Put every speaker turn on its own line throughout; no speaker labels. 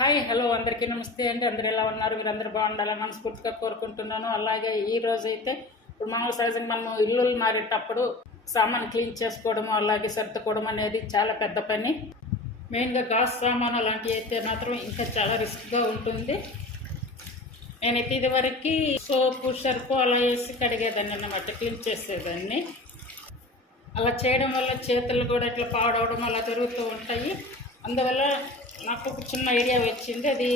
Hi hello అందరికీ నమస్తే అండి. అందరు ఎలా ఉన్నారు? మీరు అందరు బాగుండాలని మనస్ఫూర్తిగా కోరుకుంటున్నాను. అలాగే ఈ రోజు అయితే ఇప్పుడు మామూలు సహజంగా మనం ఇల్లు మారేటప్పుడు సామాన్ క్లీన్ చేసుకోవడము అలాగే సర్దుకోవడం అనేది చాలా పెద్ద పని. మెయిన్గా గాస్ సామాన్ అలాంటివి అయితే మాత్రం ఇంకా చాలా రిస్క్గా ఉంటుంది. నేనైతే ఇదివరకు సోపు షర్పు అలా వేసి కడిగేదాన్ని అన్నమాట క్లీన్ చేసేదాన్ని. అలా చేయడం వల్ల చేతులు కూడా ఇట్లా పాడవడం అలా జరుగుతూ ఉంటాయి. అందువల్ల నాకు ఒక చిన్న ఐడియా వచ్చింది. అది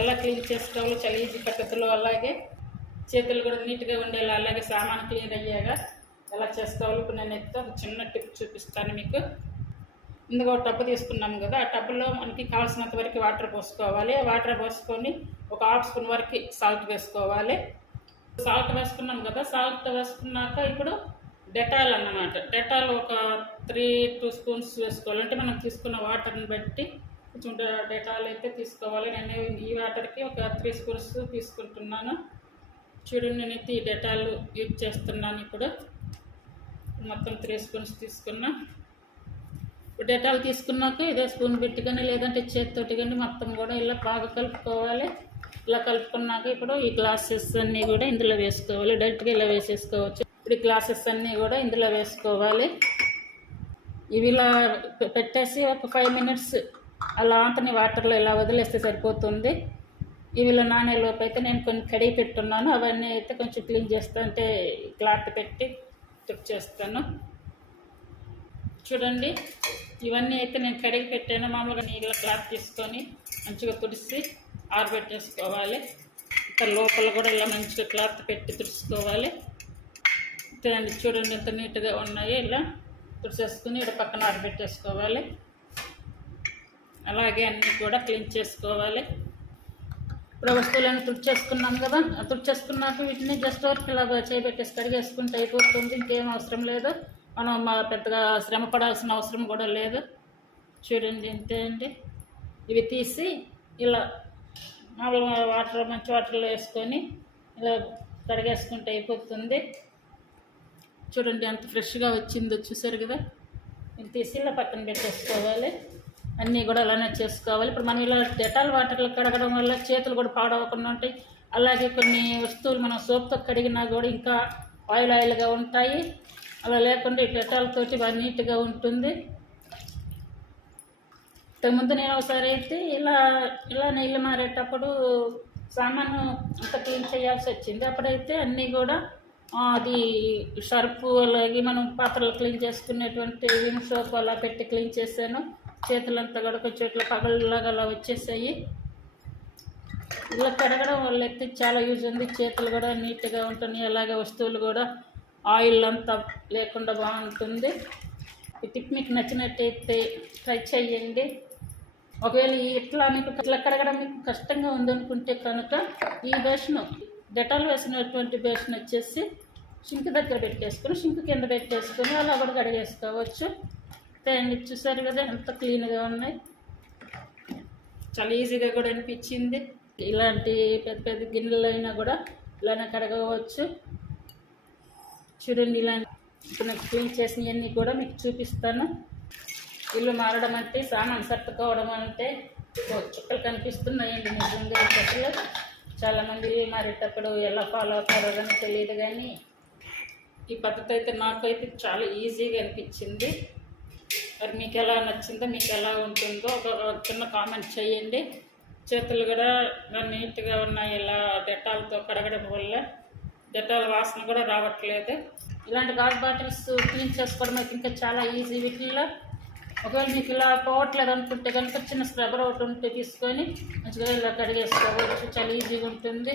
ఎలా క్లీన్ చేసుకోవాలో చాలా ఈజీ పద్ధతిలో అలాగే చేతులు కూడా నీట్గా ఉండేలా అలాగే సామాన్ క్లీన్ అయ్యాక ఎలా చేసుకోవాలో ఇప్పుడు నేను అయితే ఒక చిన్న టిప్ చూపిస్తాను మీకు. ఇందులో ఒక టబ్బు తీసుకున్నాం కదా ఆ టబ్బులో మనకి కావాల్సినంత వరకు వాటర్ పోసుకోవాలి. వాటర్ పోసుకొని ఒక హాఫ్ స్పూన్ వరకు సాల్ట్ వేసుకోవాలి. సాల్ట్ వేసుకున్నాం కదా సాల్ట్ వేసుకున్నాక ఇప్పుడు డెటాల్ అన్నమాట. డెటాల్ ఒక త్రీ టూ స్పూన్స్ వేసుకోవాలి అంటే మనం తీసుకున్న వాటర్ని బట్టి కొంచెం డెటాల్ అయితే తీసుకోవాలి. నేను ఈ వాటర్కి ఒక త్రీ స్పూన్స్ తీసుకుంటున్నాను. చూడండి నేనైతే ఈ డెటాల్ యూజ్ చేస్తున్నాను ఇప్పుడు. మొత్తం త్రీ స్పూన్స్ తీసుకున్నా. ఇప్పుడు డెటాల్ తీసుకున్నాక ఇదే స్పూన్ పెట్టి కానీ లేదంటే చేతితోటి కానీ మొత్తం కూడా ఇలా బాగా కలుపుకోవాలి. ఇలా కలుపుకున్నాక ఇప్పుడు ఈ గ్లాసెస్ అన్నీ కూడా ఇందులో వేసుకోవాలి. డైరెక్ట్గా ఇలా వేసేసుకోవచ్చు. ఇప్పుడు ఈ గ్లాసెస్ అన్నీ కూడా ఇందులో వేసుకోవాలి. ఇవి ఇలా పెట్టేసి ఒక ఫైవ్ మినిట్స్ అలా అంతని వాటర్లో ఇలా వదిలేస్తే సరిపోతుంది. ఇవి ఇలా నానే అయితే నేను కొన్ని కడిగి పెట్టున్నాను. అవన్నీ అయితే కొంచెం క్లీన్ చేస్తా అంటే క్లాత్ పెట్టి తుక్ చేస్తాను చూడండి ఇవన్నీ అయితే నేను కడిగి పెట్టాను. మామూలుగా నీళ్ళ క్లాత్ తీసుకొని మంచిగా తుడిసి ఆరబెట్టేసుకోవాలి. ఇంకా లోపల కూడా ఇలా మంచిగా క్లాత్ పెట్టి తుడుచుకోవాలి. చూడండి చూడండి ఎంత నీట్గా ఉన్నాయో. ఇలా తుడిచేసుకుని ఇక్కడ పక్కన ఆరబెట్టేసుకోవాలి. అలాగే అన్నీ కూడా క్లీన్ చేసుకోవాలి. ఇప్పుడు వస్తువులను తుడిచేసుకున్నాం కదా ఆ తుడిచేసుకున్నాక వీటిని జస్ట్ వరకు ఇలా చేయబెట్టేసి కడిగేసుకుంటే అయిపోతుంది ఇంకేం అవసరం లేదు. మనం మా పెద్దగా శ్రమ పడాల్సిన అవసరం కూడా లేదు. చూడండి ఇంతే అండి. ఇవి తీసి ఇలా మామూలుగా వాటర్ మంచి వాటర్లో వేసుకొని ఇలా కడిగేసుకుంటే అయిపోతుంది. చూడండి అంత ఫ్రెష్గా వచ్చిందో చూసారు కదా? ఇది తీసి ఇలా పక్కన పెట్టేసుకోవాలి. అన్నీ కూడా అలానే చేసుకోవాలి. ఇప్పుడు మనం ఇలా డెటాల్ వాటర్లో కడగడం వల్ల చేతులు కూడా పాడవకుండా ఉంటాయి. అలాగే కొన్ని వస్తువులు మనం సోప్తో కడిగినా కూడా ఇంకా ఆయిల్ ఆయిల్గా ఉంటాయి. అలా లేకుండా ఈ డెటాల్ బాగా నీట్గా ఉంటుంది. ఇంతకుముందు నేను ఒకసారి అయితే ఇలా ఇలా నీళ్ళు మారేటప్పుడు సామాను అంత క్లీన్ చేయాల్సి వచ్చింది. అప్పుడైతే అన్నీ కూడా అది సర్పు అలాగే మనం పాత్రలు క్లీన్ చేసుకునేటువంటి విమ్ సోప్ అలా పెట్టి క్లీన్ చేశాను. చేతులంతా కూడా ఇట్లా పగలలాగా అలా వచ్చేసాయి. ఇలా కడగడం వల్ల అయితే చాలా యూజ్ ఉంది. చేతులు కూడా నీట్గా ఉంటున్నాయి. అలాగే వస్తువులు కూడా ఆయిల్ అంతా లేకుండా బాగుంటుంది. ఈ టిప్ మీకు నచ్చినట్టయితే ట్రై చేయండి. ఒకవేళ ఈ ఇట్లా మీకు ఇట్లా కడగడం మీకు కష్టంగా ఉందనుకుంటే కనుక ఈ బేషను డెటాల్ వేసినటువంటి బేషన్ వచ్చేసి షింక్ దగ్గర పెట్టేసుకొని షింక్ కింద పెట్టేసుకొని అలా కూడా కడిగేసుకోవచ్చు. అండి చూసారు కదా ఎంత క్లీన్గా ఉన్నాయి. చాలా ఈజీగా కూడా అనిపించింది. ఇలాంటి పెద్ద పెద్ద గిన్నెలు అయినా కూడా ఇలానే కడగవచ్చు. చూడండి ఇలా ఇప్పుడు నాకు క్లీన్ చేసినవన్నీ కూడా మీకు చూపిస్తాను. ఇల్లు మారడం అంటే సామాన్ సర్దుకోవడం అంటే చుక్కలు కనిపిస్తున్నాయండి నిజంగా అసలు చాలామంది మారేటప్పుడు ఎలా ఫాలో అవుతారో అని తెలియదు కానీ ఈ పద్ధతి అయితే నాకైతే చాలా ఈజీగా అనిపించింది. మరి మీకు ఎలా నచ్చిందో మీకు ఎలా ఉంటుందో ఒక చిన్న కామెంట్ చేయండి. చేతులు కూడా నీట్గా ఉన్నాయి ఇలా డెటాల్తో కడగడం వల్ల డెటాల్ వాసన కూడా రావట్లేదు. ఇలాంటి గాజు బాటిల్స్ క్లీన్ చేసుకోవడం అయితే ఇంకా చాలా ఈజీ. వీటిల్లో ఒకవేళ మీకు ఇలా పోవట్లేదు అనుకుంటే కనుక చిన్న స్క్రబ్బర్ ఒకటి ఉంటే తీసుకొని మంచిగా ఇలా కడిగేసుకోవచ్చు. చాలా ఈజీగా ఉంటుంది.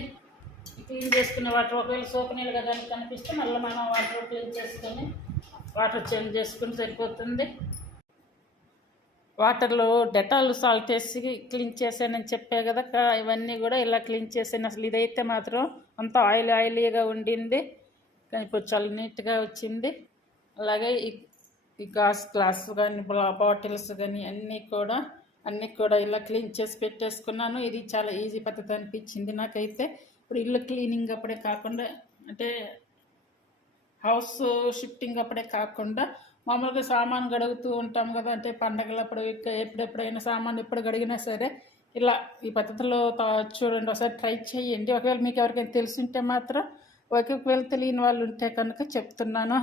క్లీన్ చేసుకునే వాటర్ ఒకవేళ సోపు నీళ్ళు కదా అని కనిపిస్తే మళ్ళీ మనం వాటర్ క్లీన్ చేసుకొని వాటర్ చేంజ్ చేసుకుని సరిపోతుంది. వాటర్లో డెటాల్ సాల్ట్ వేసి క్లీన్ చేశానని చెప్పే కదా కా- ఇవన్నీ కూడా ఇలా క్లీన్ చేశాను. అసలు ఇదైతే మాత్రం అంత ఆయిల్ ఆయిలీగా ఉండింది. కానీ ఇప్పుడు చాలా నీట్గా వచ్చింది. అలాగే ఈ ఈ గాస్ గ్లాస్ కానీ బాటిల్స్ కానీ అన్నీ కూడా అన్నీ కూడా ఇలా క్లీన్ చేసి పెట్టేసుకున్నాను. ఇది చాలా ఈజీ పద్ధతి అనిపించింది నాకైతే. ఇప్పుడు ఇల్లు క్లీనింగ్ అప్పుడే కాకుండా అంటే హౌస్ షిఫ్టింగ్ అప్పుడే కాకుండా మామూలుగా సామాన్ గడుగుతూ ఉంటాం కదా అంటే పండగలప్పుడు ఎప్పుడెప్పుడైనా సామాన్ ఎప్పుడు గడిగినా సరే ఇలా ఈ పద్ధతిలో చూడండి ఒకసారి ట్రై చేయండి. ఒకవేళ మీకు ఎవరికైనా తెలిసింటే మాత్రం ఒకవేళ తెలియని వాళ్ళు ఉంటే కనుక చెప్తున్నాను.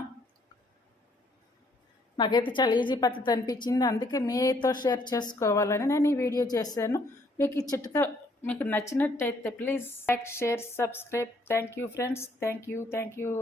నాకైతే చాలా ఈజీ పద్ధతి అనిపించింది అందుకే మీతో షేర్ చేసుకోవాలని నేను ఈ వీడియో చేశాను. మీకు ఈ చిట్కా మీకు నచ్చినట్టయితే please like share subscribe. Thank you friends. Thank you thank you.